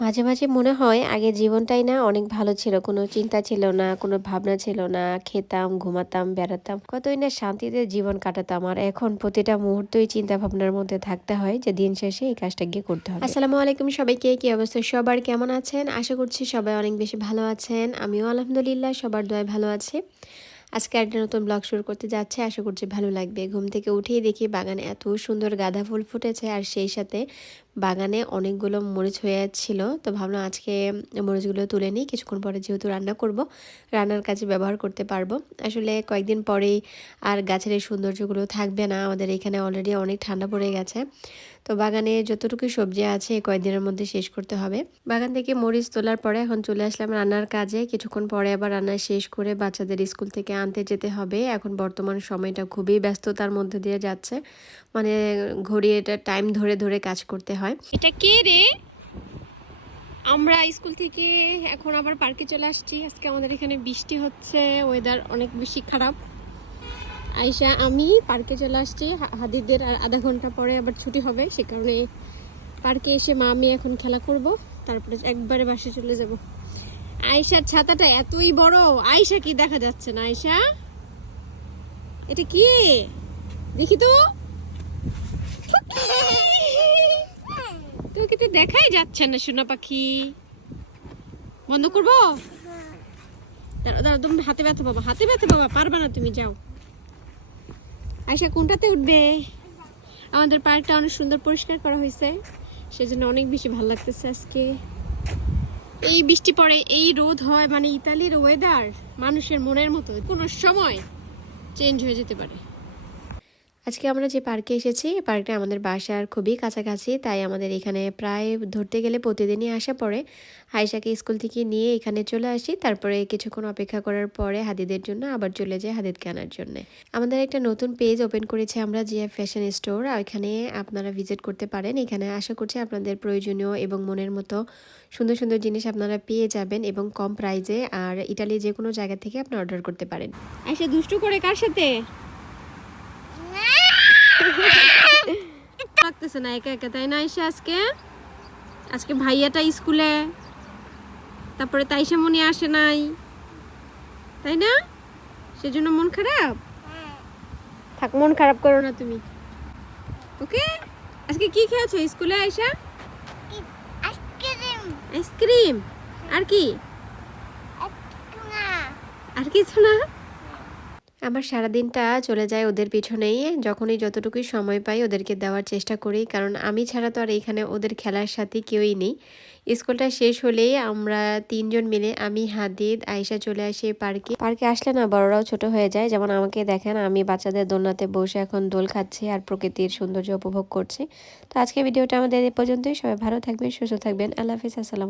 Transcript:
মাঝে মাঝে মনে হয় আগে জীবনটাই না অনেক ভালো ছিল। কোনো চিন্তা ছিল না, কোনো ভাবনা ছিল না। খেতাম, ঘুমাতাম, বেড়াতাম। কতই না শান্তিতে জীবন কাটাতাম। আর এখন প্রতিটা মুহূর্তই চিন্তা ভাবনার মধ্যে থাকতে হয় যে দিন শেষে এই কাজটা গিয়ে করতে হবে। আসসালামু আলাইকুম সবাইকে। কি অবস্থা? সবার কেমন আছেন? আশা করছি সবাই অনেক বেশি ভালো আছেন। আমিও আলহামদুলিল্লাহ সবার দয় ভালো আছে। আজকে একটা নতুন ব্লগ শুরু করতে যাচ্ছে। আশা করছি ভালো লাগবে। ঘুম থেকে উঠেই দেখি বাগানে এত সুন্দর গাঁদা ফুল ফুটেছে। আর সেই সাথে বাগানে অনেকগুলো মরিচ হয়ে ছিল, তো ভাবলাম আজকে মরিচগুলো তুলে নিই, কিছুক্ষণ পরে যেহেতু রান্না করব, রান্নার কাজে ব্যবহার করতে পারব। আসলে কয়েকদিন পরেই আর গাছের এই সৌন্দর্যগুলো থাকবে না, আমাদের এখানে অলরেডি অনেক ঠান্ডা পড়ে গেছে। তো বাগানে যতটুকু সবজি আছে কয়েকদিনের মধ্যে শেষ করতে হবে। বাগান থেকে মরিচ তোলার পরে এখন চলে আসলাম রান্নার কাজে, কিছুক্ষণ পরে আবার রান্না শেষ করে বাচ্চাদের স্কুল থেকে আনতে যেতে হবে। এখন বর্তমান সময়টা খুবই ব্যস্ততার মধ্যে দিয়ে যাচ্ছে মানে ঘড়ি এটা টাইম ধরে ধরে কাজ করতে হয়। এটা কে রে? আমরা স্কুল থেকে এখন আবার পার্কে চলে আসছি। আজকে আমাদের এখানে বৃষ্টি হচ্ছে ওয়েদার অনেক বেশি খারাপ। আয়সা আমি পার্কে চলে আসছি। হাদিদের আর আধা ঘণ্টা পরে আবার ছুটি হবে, সে কারণে পার্কে এসে মা, আমি এখন খেলা করব। তারপরে একবারে বাসে চলে যাব। আয়সার ছাতাটা এতই বড় আয়সা কি দেখা যাচ্ছে না আয়সা এটা কি? দেখি তো তোকে তো দেখাই যাচ্ছে না সোনা পাখি। বন্ধ করব? দাঁড়াও দাঁড়াও, তুমি হাতে ব্যথা বাবা হাতে ব্যথা বাবা পারবে না তুমি, যাও। আয়সা কোনটাতে উঠবে? আমাদের পার্কটা অনেক সুন্দর পরিষ্কার করা হয়েছে, সেজন্য অনেক বেশি ভালো লাগতেছে আজকে। এই বৃষ্টি পড়ে, এই রোদ হয় মানে ইতালির ওয়েদার মানুষের মনের মতো, কোনো সময় চেঞ্জ হয়ে যেতে পারে। আজকে আমরা যে পার্কে এসেছি, এই পার্কটা আমাদের বাসার খুবই কাছাকাছি, তাই আমাদের এখানে প্রায় ধরতে গেলে প্রতিদিনই আসা পড়ে। হাইসাকে স্কুল থেকে নিয়ে এখানে চলে আসি, তারপরে কিছুক্ষণ অপেক্ষা করার পরে হাদিদের জন্য আবার চলে যাই হাদিদকে আনার জন্য। আমাদের একটা নতুন পেজ ওপেন করেছে আমরা জিএফ ফ্যাশন স্টোর এখানে আপনারা ভিজিট করতে পারেন। এখানে আশা করছি আপনাদের প্রয়োজনীয় এবং মনের মতো সুন্দর সুন্দর জিনিস আপনারা পেয়ে যাবেন এবং কম প্রাইজে আর ইটালি যে কোনো জায়গা থেকে আপনি অর্ডার করতে পারেন। আয়সা দুষ্টু করে কার সাথে? লাগতেছে না একা একা তাই না আয়সা আজকে? আজকে ভাইয়াটা স্কুলে তারপরে তাইসা মনে আসে নাই তাই না? সেজন্য মন খারাপ? থাক মন খারাপ করো না তুমি। ওকে? আজকে কি খেয়েছো স্কুলে আয়সা আইসক্রিম। আর কি? আর কিছু না? আমার সারাদিনটা চলে যায় ওদের পিছনেই, যখনই যতটুকুই সময় পাই ওদেরকে দেওয়ার চেষ্টা করি। কারণ আমি ছাড়া তো আর এখানে ওদের খেলার সাথে কেউই নেই। স্কুলটা শেষ হলেই আমরা তিনজন মিলে আমি, হাদিদ আয়সা চলে আসি পার্কে। পার্কে আসলে না বড়রাও ছোট হয়ে যায়। যেমন আমাকে দেখেন, আমি বাচ্চাদের দোলনাতে বসে এখন দোল খাচ্ছি আর প্রকৃতির সৌন্দর্য উপভোগ করছি। তো আজকে ভিডিওটা আমাদের এ পর্যন্তই। সবাই ভালো থাকবেন, সুস্থ থাকবেন। আল্লাহ হাফিজ, আসসালাম